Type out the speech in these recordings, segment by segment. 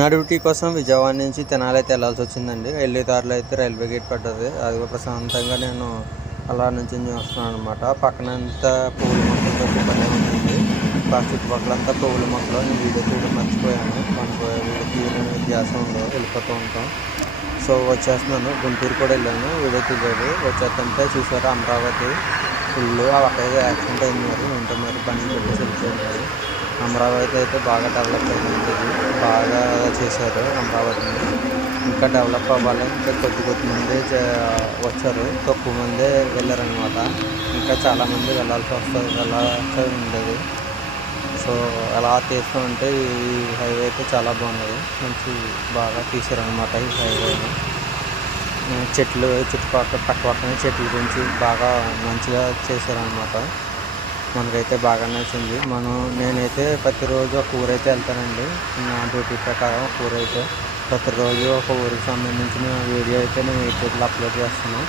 నా డ్యూటీ కోసం విజయవాడ నుంచి తెనాలి అయితే వెళ్ళాల్సి వచ్చిందండి. వెళ్ళే దారిలో అయితే రైల్వే గేట్ పడ్డది. అది కూడా ప్రశాంతంగా నేను అలా నుంచి వస్తున్నాను అనమాట. పక్కనంతా పువ్వుల మొక్కలతో పనే ఉంటుంది. చుట్టుపక్కలంతా పువ్వుల మొక్కలు. నేను వీడియో తీయడం మర్చిపోయాను. మనకు వీడియో తీయడం ధ్యాసంలో వెళ్ళిపోతూ ఉంటాం. సో వచ్చేస్తున్నాను. గుంటూరు కూడా వెళ్ళాను, వీడియో తీయలేదు. వచ్చేస్తుంటే చూసారు అమరావతి ఇల్లు అక్కడైతే యాక్సిడెంట్ అయింది. మరి ఉంటే మరి బండి పెట్టేసి వెళ్ళిపోయింది. అమరావతి అయితే బాగా డెవలప్ అయింది. బాగా చేశారు అమరావతిని. ఇంకా డెవలప్ అవ్వాలి. ఇంకా కొద్ది మంది వచ్చారు, తక్కువ మందే వెళ్ళారనమాట. ఇంకా చాలామంది వెళ్ళాల్సి ఉండేది. సో అలా తీస్తూ ఉంటే ఈ హైవే అయితే చాలా బాగున్నది. మంచి బాగా తీశారనమాట ఈ హైవేని. చెట్లు పక్కనే చెట్ల గురించి బాగా మంచిగా చేశారనమాట. మనకైతే బాగా నచ్చింది. నేనైతే ప్రతిరోజు ఒక ఊరైతే వెళ్తానండి. నా డ్యూటీ ప్రకారం ఒక ఊరైతే ప్రతిరోజు ఒక ఊరికి సంబంధించిన వీడియో అయితే నేను యూట్యూబ్లో అప్లోడ్ చేస్తాను.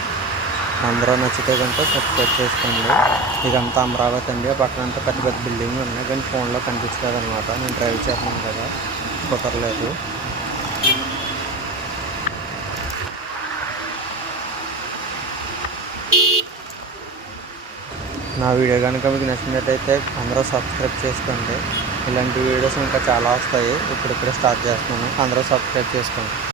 అందరూ నచ్చితే కనుక సబ్స్క్రైబ్ చేసుకోండి. ఇదంతా అమరావతి అండి. పక్కనంతా పెద్ద బిల్డింగ్లు ఉన్నాయి, కానీ ఫోన్లో కనిపించలేదు అనమాట. నేను డ్రైవ్ చేస్తున్నాను కదా, కుదరలేదు. నా వీడియో కనుక మీకు నచ్చినట్టయితే అందరూ సబ్స్క్రైబ్ చేసుకోండి. ఇలాంటి వీడియోస్ ఇంకా చాలా వస్తాయి. ఇప్పుడిప్పుడే స్టార్ట్ చేస్తున్నాను. అందరూ సబ్స్క్రైబ్ చేసుకోండి.